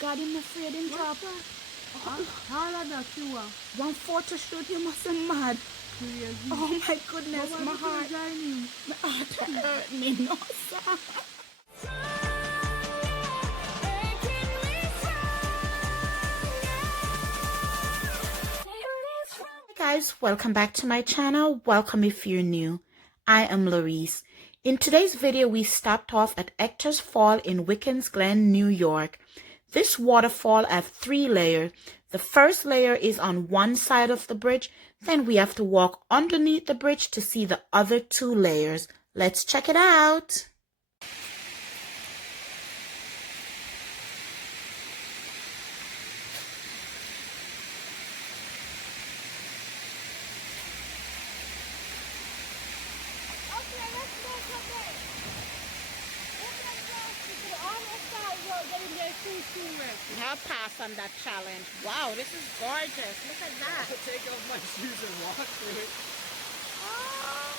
God, I'm afraid him drop. How long that you are? 1 photo shoot, you must be mad. Crazy. Oh my goodness, my heart. My heart hurt me, no sir. Hey guys, welcome back to my channel. Welcome if you're new. I am Laurice. In today's video, we stopped off at Hector's Fall in Wickens Glen, New York. This waterfall has 3 layers. The first layer is on one side of the bridge. Then we have to walk underneath the bridge to see the other 2 layers. Let's check it out. I'll pass on that challenge. Wow, this is gorgeous. Look at that. I'll take off my shoes and walk through it. Oh.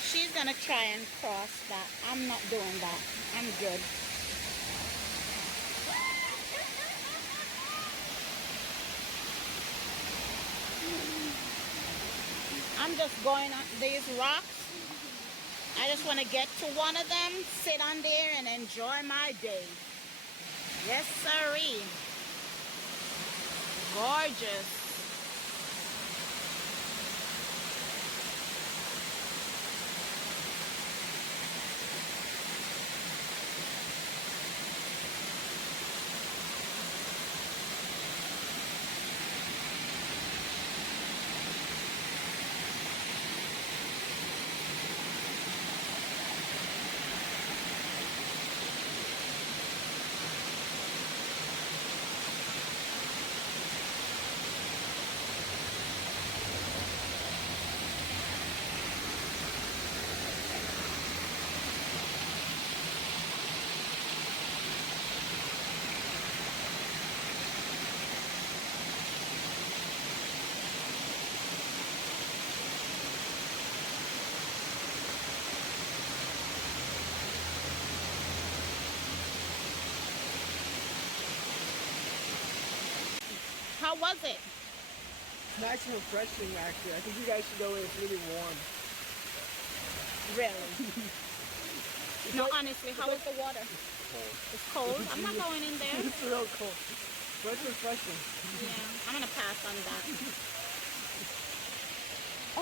She's gonna try and cross that. I'm not doing that. I'm good. I'm just going on these rocks. I just want to get to one of them, sit on there, and enjoy my day. Yes, sirree. Gorgeous. How was it? Nice and refreshing, actually. I think you guys should go in. It's really warm. Really? No, honestly, how is the water? Cold. It's cold? I'm not going in there. It's real cold. But it's refreshing. Yeah, I'm going to pass on that.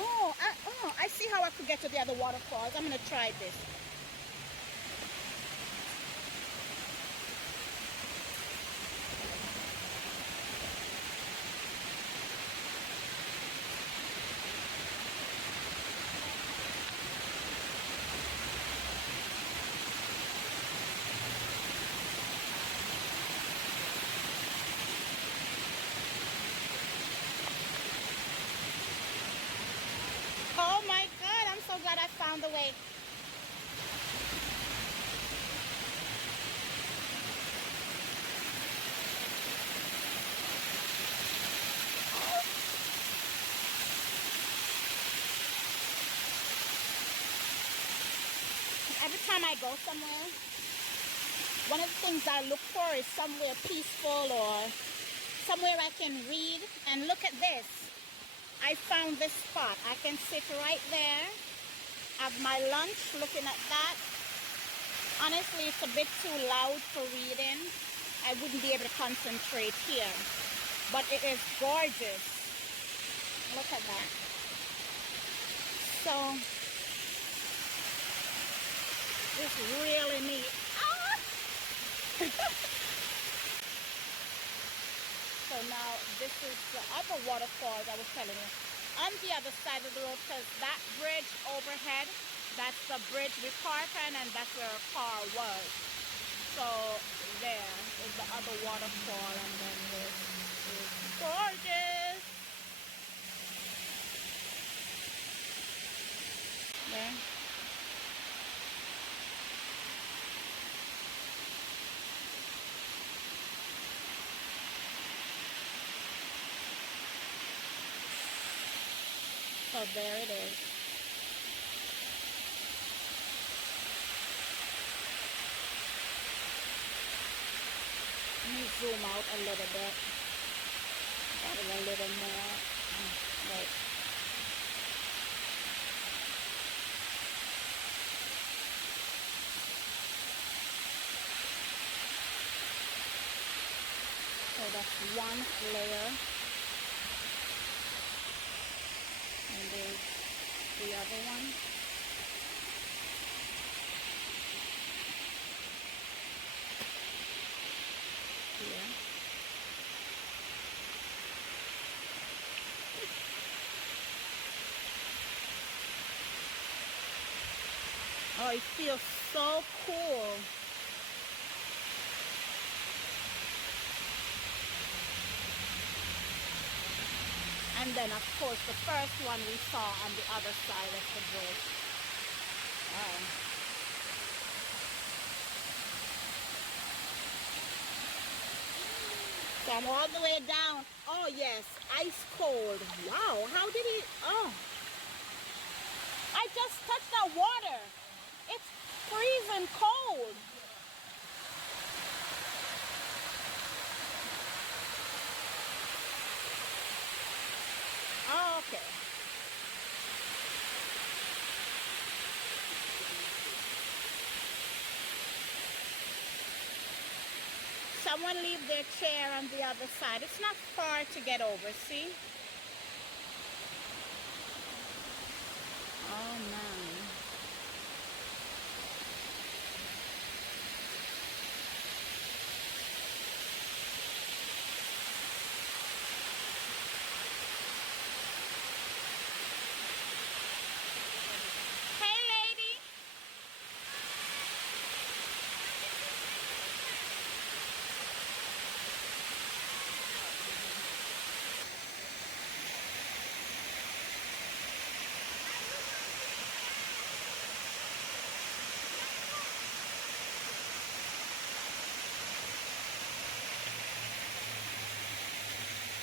Oh, I see how I could get to the other waterfalls. I'm going to try this. Oh my God, I'm so glad I found the way. Every time I go somewhere, one of the things I look for is somewhere peaceful or somewhere I can read. And look at this. I found this spot. I can sit right there, have my lunch looking at that. Honestly, it's a bit too loud for reading. I wouldn't be able to concentrate here. But it is gorgeous. Look at that. So, it's really neat. Ah! So now this is the other waterfalls I was telling you. On the other side of the road, because that bridge overhead, that's the bridge we parked on, and that's where our car was. So there is the other waterfall, and then this is gorgeous. There. So there it is. zoom out a little bit. Got it a little more. Right. So that's one layer. And there's the other one. Here. Oh, it feels so cool. And then, of course, the first one we saw on the other side of the bridge. Wow. So I'm all the way down. Oh, yes, ice cold. Wow, how did it? Oh, I just touched the water. It's freezing cold. Oh, okay. Someone leave their chair on the other side. It's not far to get over, see? Oh, man. Hey, lady.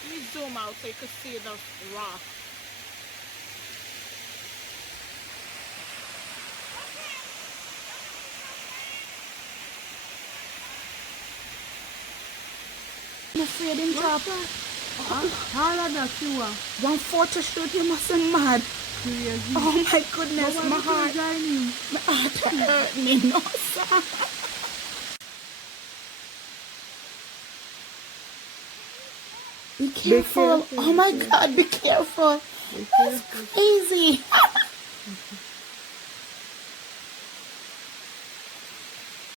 Let me zoom out so you can see the rock. I'm afraid him drop. How did that you are? One photo shoot, you mustn't mad. Oh my goodness, my heart hurt me, no sir. Be careful. Oh my God, be careful. That's crazy.